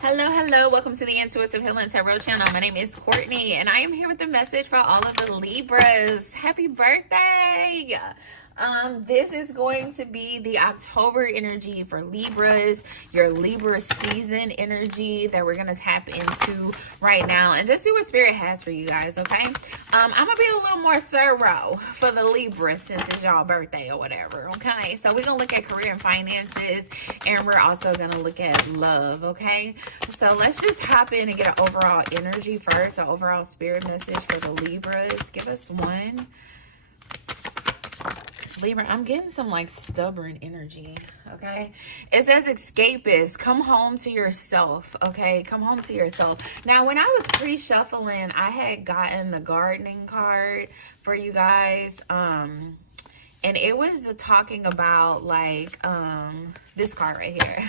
Hello. Welcome to the Intuitive Healing Tarot channel. My name is Courtney, and I am here with a message for all of the Libras. Happy birthday! This is going to be the October energy for Libras, your Libra season energy that we're going to tap into right now and just see what Spirit has for you guys, okay? I'm going to be a little more thorough for the Libras since it's y'all birthday or whatever, okay? So we're going to look at career and finances, and we're also going to look at love, okay? So let's just hop in and get an overall energy first, an overall Spirit message for the Libras. Give us one. Libra, I'm getting some like stubborn energy, okay? It says escapist, come home to yourself, okay? Come home to yourself. Now, when I was pre-shuffling, I had gotten the gardening card for you guys, and it was talking about like this card right here.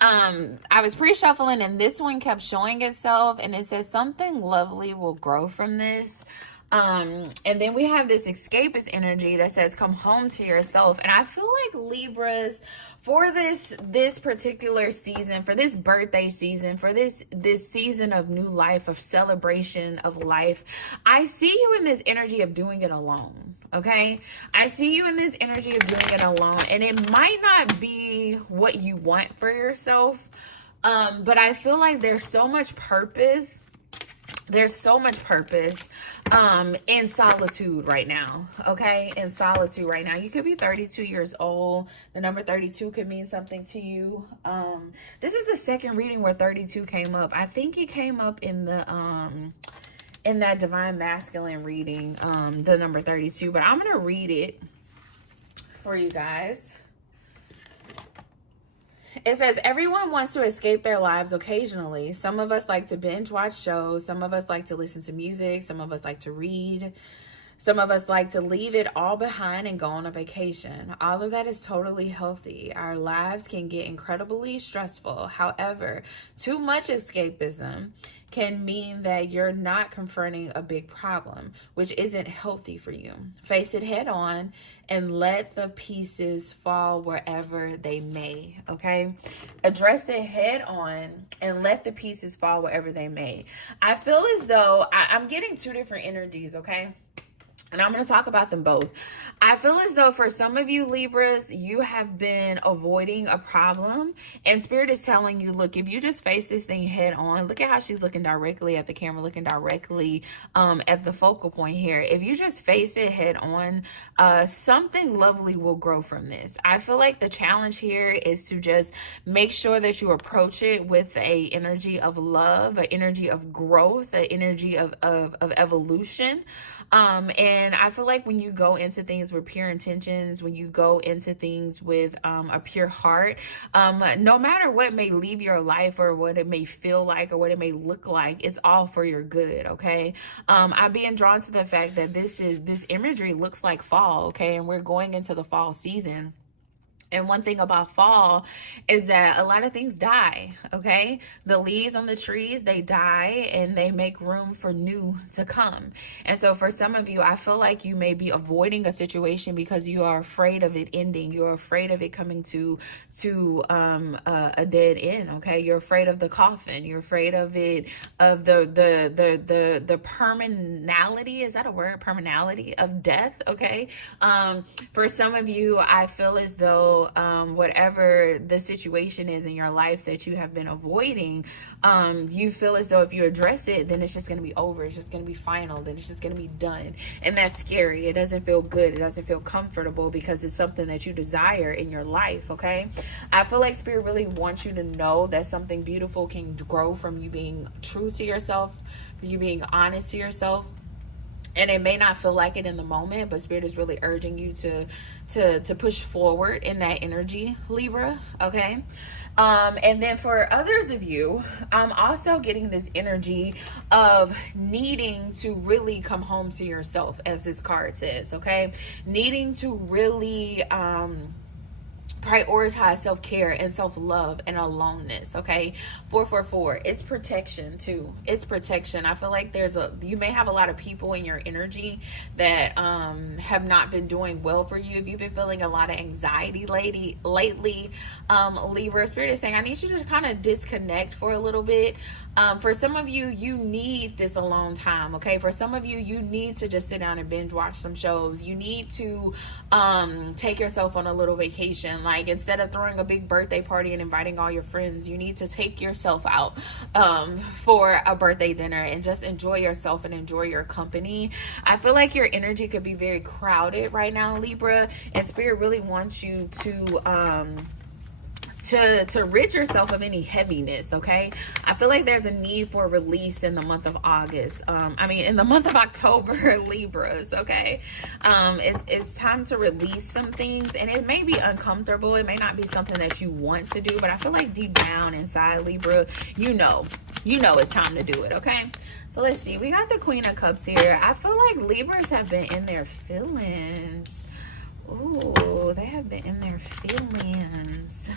I was pre-shuffling and this one kept showing itself, and it says something lovely will grow from this. And then we have this escapist energy that says come home to yourself. And I feel like Libras, for this particular season, for this birthday season, for this season of new life, of celebration of life, I see you in this energy of doing it alone. Okay, I see you in this energy of doing it alone, and it might not be what you want for yourself, but I feel like there's so much purpose. There's so much purpose in solitude right now, okay? In solitude right now. You could be 32 years old. The number 32 could mean something to you. This is the second reading where 32 came up. I think it came up in the in that Divine Masculine reading, the number 32. But I'm going to read it for you guys. It says, everyone wants to escape their lives occasionally. Some of us like to binge watch shows. Some of us like to listen to music. Some of us like to read. Some of us like to leave it all behind and go on a vacation. All of that is totally healthy. Our lives can get incredibly stressful. However, too much escapism can mean that you're not confronting a big problem, which isn't healthy for you. Face it head on and let the pieces fall wherever they may, okay? Address it head on and let the pieces fall wherever they may. I feel as though I'm getting two different energies, okay? And I'm going to talk about them both. I feel as though for some of you Libras, you have been avoiding a problem. And Spirit is telling you, look, if you just face this thing head on, look at how she's looking directly at the camera, looking directly at the focal point here. If you just face it head on, something lovely will grow from this. I feel like the challenge here is to just make sure that you approach it with a energy of love, an energy of growth, an energy of evolution. And I feel like when you go into things with pure intentions, when you go into things with a pure heart, no matter what may leave your life or what it may feel like or what it may look like, it's all for your good, okay? I'm being drawn to the fact that this imagery looks like fall, okay? And we're going into the fall season. And one thing about fall is that a lot of things die, okay? The leaves on the trees, they die and they make room for new to come. And so for some of you, I feel like you may be avoiding a situation because you are afraid of it ending. You're afraid of it coming to a dead end, okay? You're afraid of the coffin. You're afraid of it, of the permanality, is that a word? Permanality of death, okay? For some of you, I feel as though whatever the situation is in your life that you have been avoiding, you feel as though if you address it, then it's just going to be over. It's just going to be final. Then it's just going to be done. And that's scary. It doesn't feel good. It doesn't feel comfortable because it's something that you desire in your life, okay? I feel like Spirit really wants you to know that something beautiful can grow from you being true to yourself, from you being honest to yourself. And it may not feel like it in the moment, but Spirit is really urging you to push forward in that energy, Libra, okay? And then for others of you, I'm also getting this energy of needing to really come home to yourself, as this card says, okay? Needing to really prioritize self-care and self-love and aloneness. Okay, 444, it's protection too. It's protection. I feel like you may have a lot of people in your energy that have not been doing well for you. If you've been feeling a lot of anxiety lately, Libra, Spirit is saying I need you to kind of disconnect for a little bit. For some of you, you need this alone time. Okay, for some of you, you need to just sit down and binge watch some shows. You need to take yourself on a little vacation. Like, instead of throwing a big birthday party and inviting all your friends, you need to take yourself out for a birthday dinner and just enjoy yourself and enjoy your company. I feel like your energy could be very crowded right now, Libra, and Spirit really wants you to rid yourself of any heaviness. Okay, I feel like there's a need for release in the month of August. In the month of October, Libras. Okay, it's time to release some things, and it may be uncomfortable. It may not be something that you want to do, but I feel like deep down inside, Libra, you know it's time to do it. Okay, so let's see. We got the Queen of Cups here. I feel like Libras have been in their feelings. Ooh, they have been in their feelings.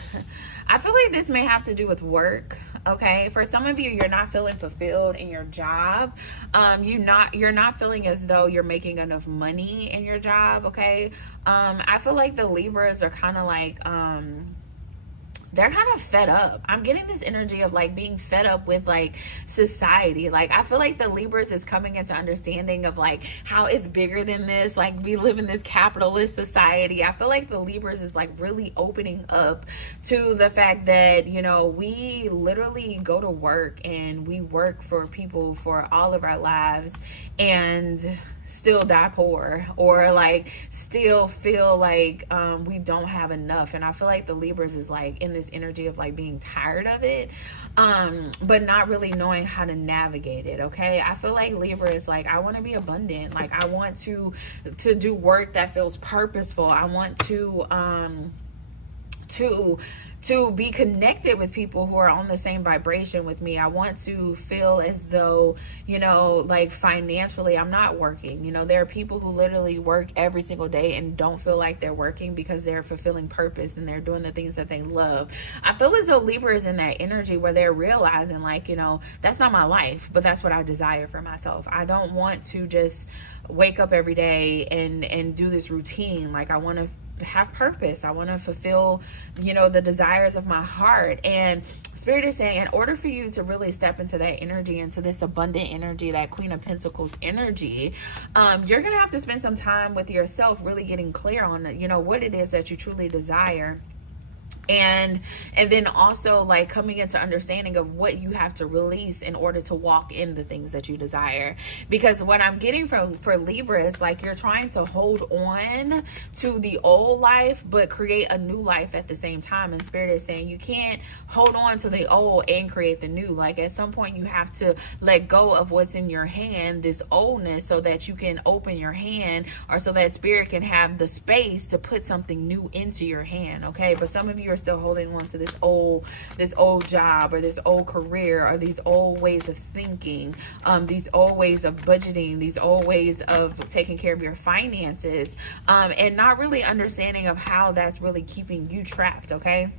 I feel like this may have to do with work. Okay, for some of you, you're not feeling fulfilled in your job. You're not feeling as though you're making enough money in your job. Okay, I feel like the Libras are kind of like they're kind of fed up. I'm getting this energy of like being fed up with like society. Like, I feel like the Libras is coming into understanding of like how it's bigger than this. Like, we live in this capitalist society. I feel like the Libras is like really opening up to the fact that, we literally go to work and we work for people for all of our lives and still die poor, or like still feel like we don't have enough. And I feel like the Libras is like in this energy of like being tired of it, but not really knowing how to navigate it. Okay, I feel like Libra is like, I want to be abundant. Like, I want to do work that feels purposeful. I want to be connected with people who are on the same vibration with me. I want to feel as though, like financially I'm not working. There are people who literally work every single day and don't feel like they're working because they're fulfilling purpose and they're doing the things that they love. I feel as though Libra is in that energy where they're realizing like, that's not my life, but that's what I desire for myself. I don't want to just wake up every day and do this routine. Like, I want to have purpose. I want to fulfill, the desires of my heart. And Spirit is saying, in order for you to really step into that energy, into this abundant energy, that Queen of Pentacles energy, you're going to have to spend some time with yourself, really getting clear on, what it is that you truly desire. And then also like coming into understanding of what you have to release in order to walk in the things that you desire. Because what I'm getting for Libra is like, you're trying to hold on to the old life but create a new life at the same time. And Spirit is saying you can't hold on to the old and create the new. Like, at some point you have to let go of what's in your hand, this oldness, so that you can open your hand, or so that Spirit can have the space to put something new into your hand. Okay, but some of you are still holding on to this old job, or this old career, or these old ways of thinking, these old ways of budgeting, these old ways of taking care of your finances, and not really understanding of how that's really keeping you trapped. Okay,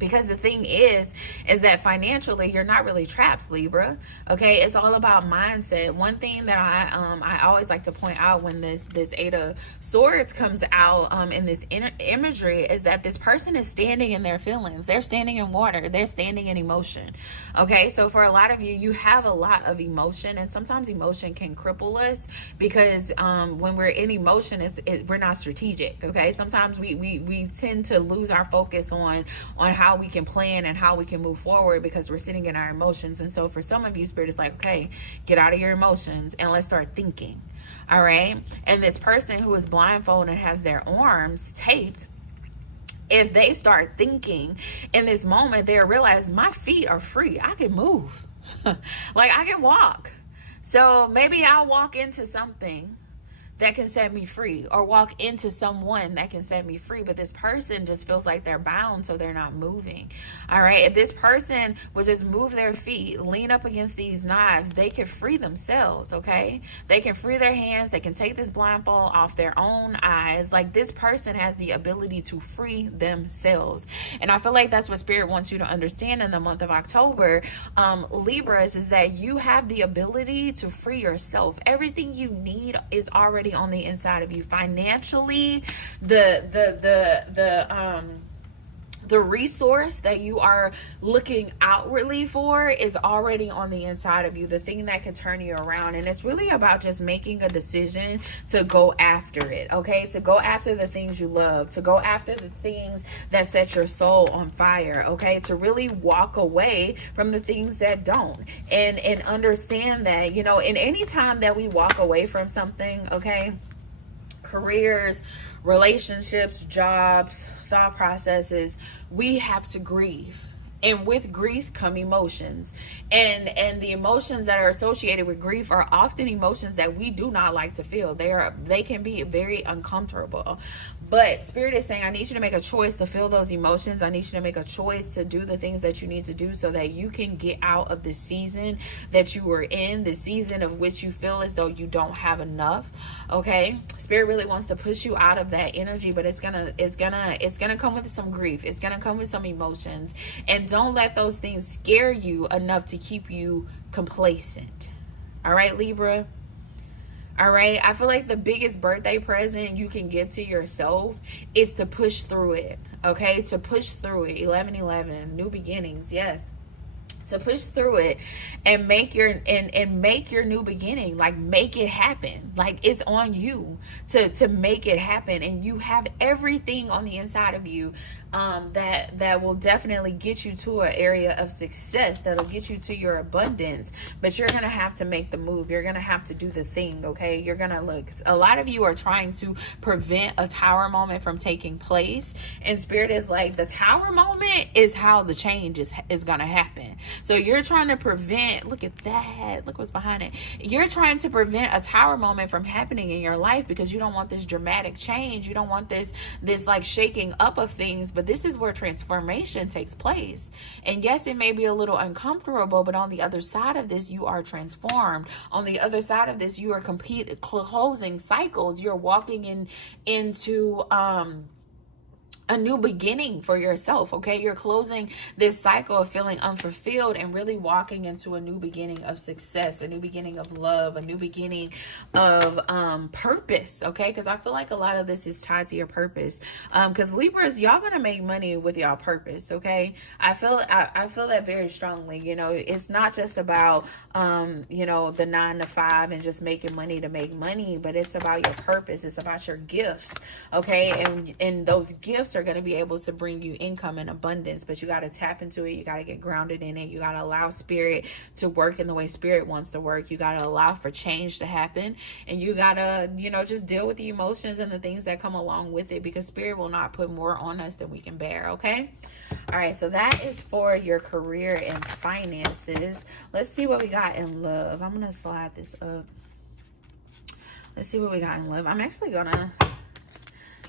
because the thing is that financially you're not really trapped, Libra. Okay, it's all about mindset. One thing that I always like to point out when this Eight of Swords comes out in this imagery is that this person is standing in their feelings. They're standing in water. They're standing in emotion. Okay, so for a lot of you, you have a lot of emotion, and sometimes emotion can cripple us because when we're in emotion, we're not strategic. Okay, sometimes we tend to lose our focus on how we can plan and how we can move forward because we're sitting in our emotions. And so for some of you, Spirit is like, okay, get out of your emotions and let's start thinking. All right, and this person who is blindfolded and has their arms taped, if they start thinking in this moment, they'll realize my feet are free. I can move. Like, I can walk. So maybe I'll walk into something that can set me free, or walk into someone that can set me free. But this person just feels like they're bound, so they're not moving. All right. If this person would just move their feet, lean up against these knives, they can free themselves. Okay. They can free their hands. They can take this blindfold off their own eyes. Like, this person has the ability to free themselves. And I feel like that's what Spirit wants you to understand in the month of October, Libras, is that you have the ability to free yourself. Everything you need is already on the inside of you. Financially, the resource that you are looking outwardly for is already on the inside of you, the thing that can turn you around. And it's really about just making a decision to go after it, okay? To go after the things you love, to go after the things that set your soul on fire, okay? To really walk away from the things that don't. And understand that, you know, in any time that we walk away from something, okay? Careers, relationships, jobs, thought processes, we have to grieve. And with grief come emotions. And the emotions that are associated with grief are often emotions that we do not like to feel. They can be very uncomfortable. But Spirit is saying, I need you to make a choice to feel those emotions. I need you to make a choice to do the things that you need to do so that you can get out of the season that you were in, the season of which you feel as though you don't have enough. Okay? Spirit really wants to push you out of that energy, but it's gonna come with some grief. It's gonna come with some emotions. And don't let those things scare you enough to keep you complacent. All right, Libra? All right. I feel like the biggest birthday present you can give to yourself is to push through it. Okay. To push through it. 11/11, new beginnings. Yes. To push through it and make your new beginning. Like, make it happen. Like, it's on you to make it happen. And you have everything on the inside of you that will definitely get you to an area of success, that'll get you to your abundance. But you're gonna have to make the move. You're gonna have to do the thing. Okay. You're gonna look. A lot of you are trying to prevent a tower moment from taking place, and Spirit is like, the tower moment is how the change is gonna happen. So you're trying to prevent, look at that, look what's behind it. You're trying to prevent a tower moment from happening in your life because you don't want this dramatic change. You don't want this like shaking up of things, but this is where transformation takes place. And yes, it may be a little uncomfortable, but on the other side of this, you are transformed. On the other side of this, you are closing cycles. You're walking into a new beginning for yourself. Okay. You're closing this cycle of feeling unfulfilled and really walking into a new beginning of success, a new beginning of love, a new beginning of purpose. Okay. Because I feel like a lot of this is tied to your purpose. Because Libras, y'all gonna make money with y'all purpose. Okay. I feel that very strongly. You know, it's not just about you know, the 9 to 5 and just making money to make money, but it's about your purpose. It's about your gifts. Okay. And those gifts are going to be able to bring you income and abundance, but you got to tap into it. You got to get grounded in it. You got to allow Spirit to work in the way Spirit wants to work. You got to allow for change to happen, and you got to, you know, just deal with the emotions and the things that come along with it, because Spirit will not put more on us than we can bear. Okay. All right. So that is for your career and finances. Let's see what we got in love. I'm going to slide this up. Let's see what we got in love. I'm actually going to,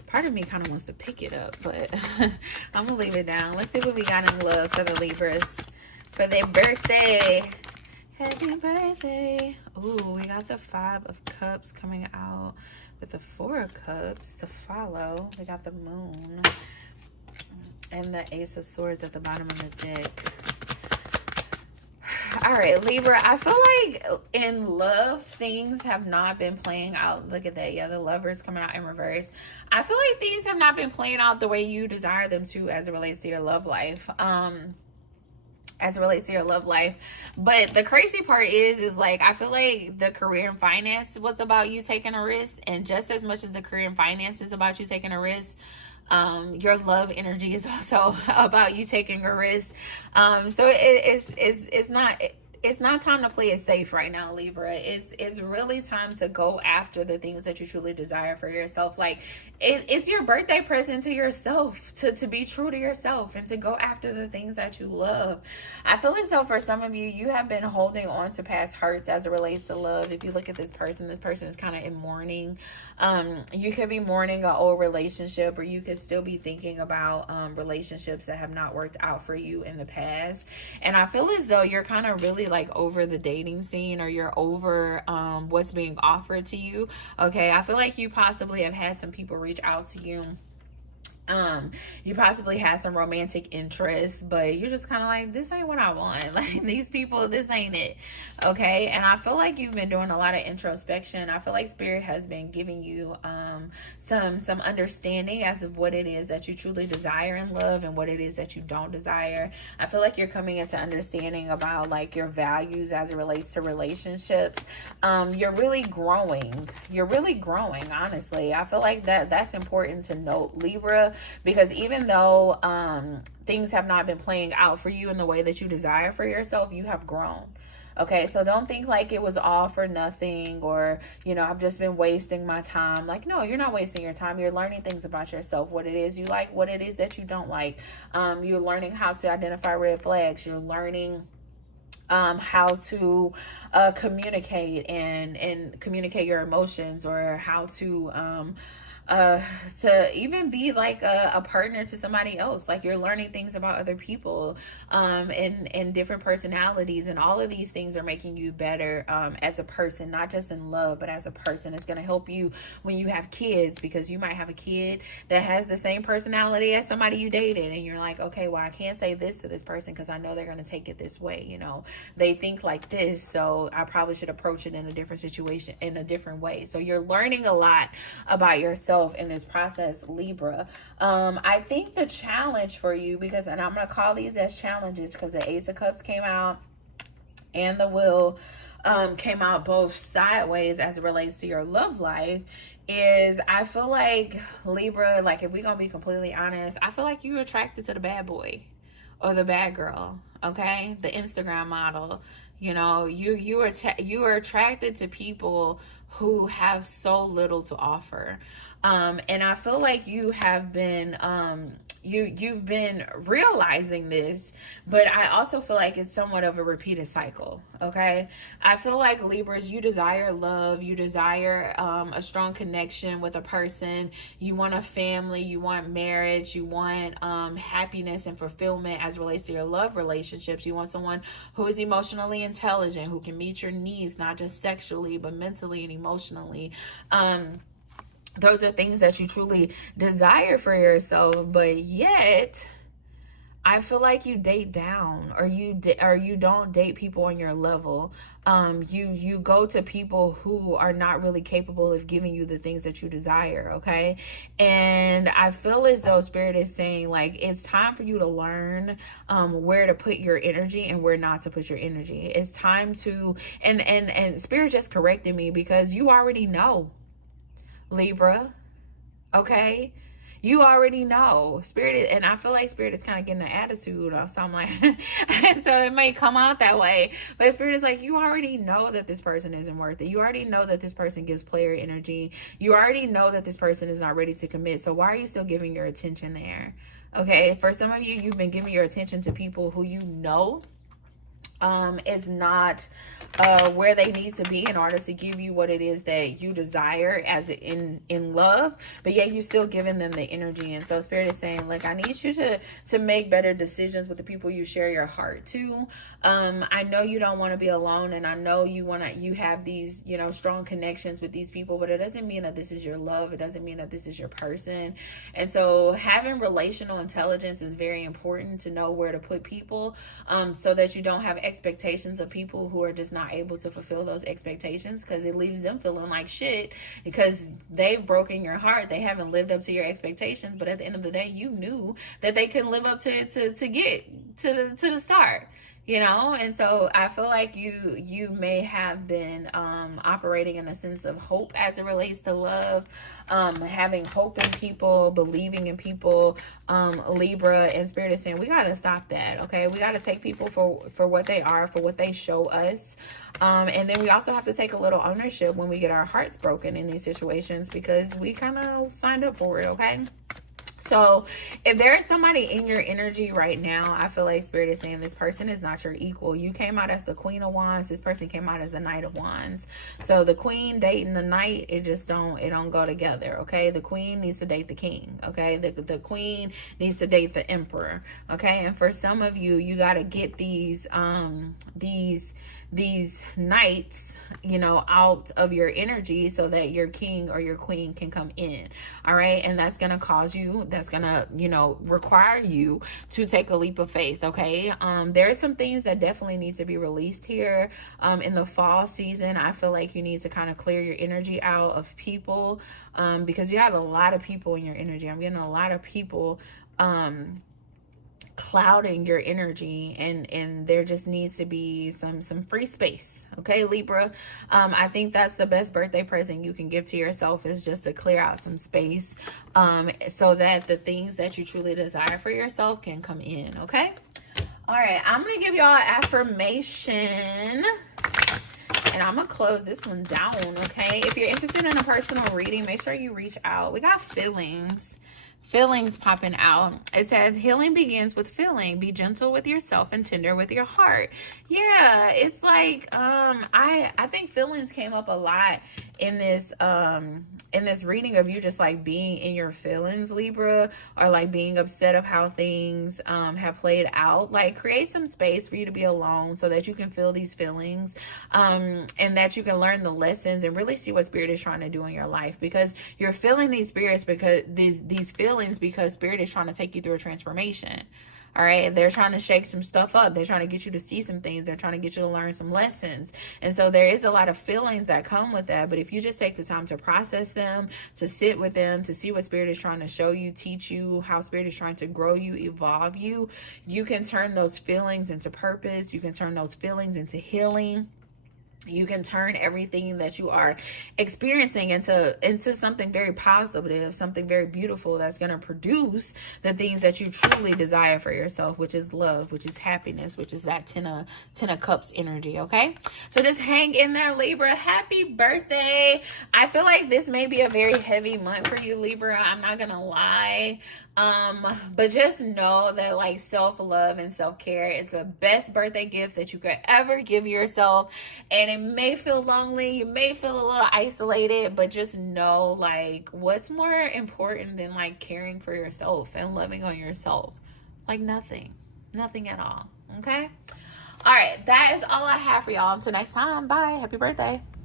part of me kind of wants to pick it up, but I'm going to leave it down. Let's see what we got in love for the Libras for their birthday. Happy birthday. Ooh, we got the 5 of Cups coming out with the 4 of Cups to follow. We got the Moon and the Ace of Swords at the bottom of the deck. All right, Libra, I feel like in love, things have not been playing out. Look at that. Yeah, the Lovers coming out in reverse. I feel like things have not been playing out the way you desire them to as it relates to your love life. But the crazy part is like, I feel like the career and finance was about you taking a risk. And just as much as the career and finance is about you taking a risk, your love energy is also about you taking a risk. So it's not time to play it safe right now, Libra. It's really time to go after the things that you truly desire for yourself. Like it's your birthday present to yourself, to be true to yourself and to go after the things that you love. I feel as though for some of you, you have been holding on to past hurts as it relates to love. If you look at this person is kind of in mourning. You could be mourning an old relationship, or you could still be thinking about relationships that have not worked out for you in the past. And I feel as though you're kind of really like over the dating scene, or you're over what's being offered to you. Okay, I feel like you possibly have had some people reach out to you. You possibly had some romantic interest, but you're just kind of like, this ain't what I want. Like these people, this ain't it. Okay. And I feel like you've been doing a lot of introspection. I feel like Spirit has been giving you some understanding as of what it is that you truly desire in love and what it is that you don't desire. I feel like you're coming into understanding about like your values as it relates to relationships. You're really growing. You're really growing, honestly. I feel like that's important to note, Libra. Because even though things have not been playing out for you in the way that you desire for yourself, you have grown. Okay, so don't think like it was all for nothing, or, you know, I've just been wasting my time. Like, no, you're not wasting your time. You're learning things about yourself, what it is you like, what it is that you don't like. You're learning how to identify red flags. You're learning how to communicate and communicate your emotions, or how to even be like a partner to somebody else. Like you're learning things about other people, and different personalities, and all of these things are making you better as a person, not just in love, but as a person. It's going to help you when you have kids, because you might have a kid that has the same personality as somebody you dated, and you're like, okay, well, I can't say this to this person because I know they're going to take it this way. You know, they think like this, so I probably should approach it in a different situation, in a different way. So you're learning a lot about yourself in this process, Libra. I think the challenge for you, because, and I'm going to call these as challenges because the Ace of Cups came out and the Wheel came out both sideways as it relates to your love life, is I feel like, Libra, like if we're going to be completely honest, I feel like you're attracted to the bad boy or the bad girl. Okay, the Instagram model. You know, you are attracted to people who have so little to offer. And I feel like you have been you've been realizing this, but I also feel like it's somewhat of a repeated cycle. Okay, I feel like Libras, you desire love, you desire a strong connection with a person, you want a family, you want marriage, you want happiness and fulfillment as it relates to your love relationships. You want someone who is emotionally intelligent, who can meet your needs, not just sexually, but mentally and emotionally. Those are things that you truly desire for yourself, but yet I feel like you date down, or you don't date people on your level. You go to people who are not really capable of giving you the things that you desire. Okay, and I feel as though Spirit is saying like it's time for you to learn where to put your energy and where not to put your energy. It's time to and Spirit just corrected me, because you already know, Libra. Okay, you already know. Spirit, and I feel like Spirit is kind of getting an attitude or something like so it may come out that way, but Spirit is like, you already know that this person isn't worth it. You already know that this person gives player energy. You already know that this person is not ready to commit. So why are you still giving your attention there? Okay, for some of you, you've been giving your attention to people who you know is not where they need to be in order to give you what it is that you desire as in love, but yet you're still giving them the energy. And so Spirit is saying, like, I need you to make better decisions with the people you share your heart to. I know you don't want to be alone, and I know you have these, you know, strong connections with these people, but it doesn't mean that this is your love. It doesn't mean that this is your person. And so having relational intelligence is very important, to know where to put people, so that you don't have expectations of people who are just not able to fulfill those expectations, because it leaves them feeling like shit because they've broken your heart. They haven't lived up to your expectations, but at the end of the day, you knew that they couldn't live up to get to the start. you know. And so I feel like you may have been operating in a sense of hope as it relates to love, having hope in people, believing in people, Libra. And Spirit is saying we got to stop that. Okay, we got to take people for what they are, for what they show us. And then we also have to take a little ownership when we get our hearts broken in these situations, because we kind of signed up for it. Okay. So if there is somebody in your energy right now, I feel like Spirit is saying this person is not your equal. You came out as the Queen of Wands. This person came out as the Knight of Wands. So the Queen dating the Knight, it don't go together. Okay. The Queen needs to date the King. Okay. The Queen needs to date the Emperor. Okay. And for some of you, you got to get these knights, you know, out of your energy so that your king or your queen can come in. All right. And that's going to you know, require you to take a leap of faith. Okay. There are some things that definitely need to be released here. In the fall season, I feel like you need to kind of clear your energy out of people, because you have a lot of people in your energy. I'm getting a lot of people, clouding your energy, and there just needs to be some free space. Okay, Libra. I think that's the best birthday present you can give to yourself, is just to clear out some space, so that the things that you truly desire for yourself can come in. Okay. All right, I'm gonna give y'all an affirmation, and I'm gonna close this one down. Okay, if you're interested in a personal reading, make sure you reach out. We got feelings popping out. It says healing begins with feeling. Be gentle with yourself and tender with your heart. Yeah, it's like I think feelings came up a lot in this reading of you just like being in your feelings, Libra, or like being upset of how things have played out. Like, create some space for you to be alone so that you can feel these feelings, and that you can learn the lessons and really see what Spirit is trying to do in your life, because you're feeling these spirits, because these feelings, because Spirit is trying to take you through a transformation. All right. They're trying to shake some stuff up. They're trying to get you to see some things. They're trying to get you to learn some lessons. And so there is a lot of feelings that come with that. But if you just take the time to process them, to sit with them, to see what Spirit is trying to show you, teach you, how Spirit is trying to grow you, evolve you, you can turn those feelings into purpose. You can turn those feelings into healing. You can turn everything that you are experiencing into something very positive, something very beautiful, that's going to produce the things that you truly desire for yourself, which is love, which is happiness, which is that 10 of cups energy. Okay. So just hang in there, Libra. Happy birthday. I feel like this may be a very heavy month for you, Libra. I'm not going to lie. But just know that like self-love and self-care is the best birthday gift that you could ever give yourself. And it may feel lonely, you may feel a little isolated, but just know like what's more important than like caring for yourself and loving on yourself? Like nothing at all. Okay. All right. That is all I have for y'all. Until next time. Bye. Happy birthday.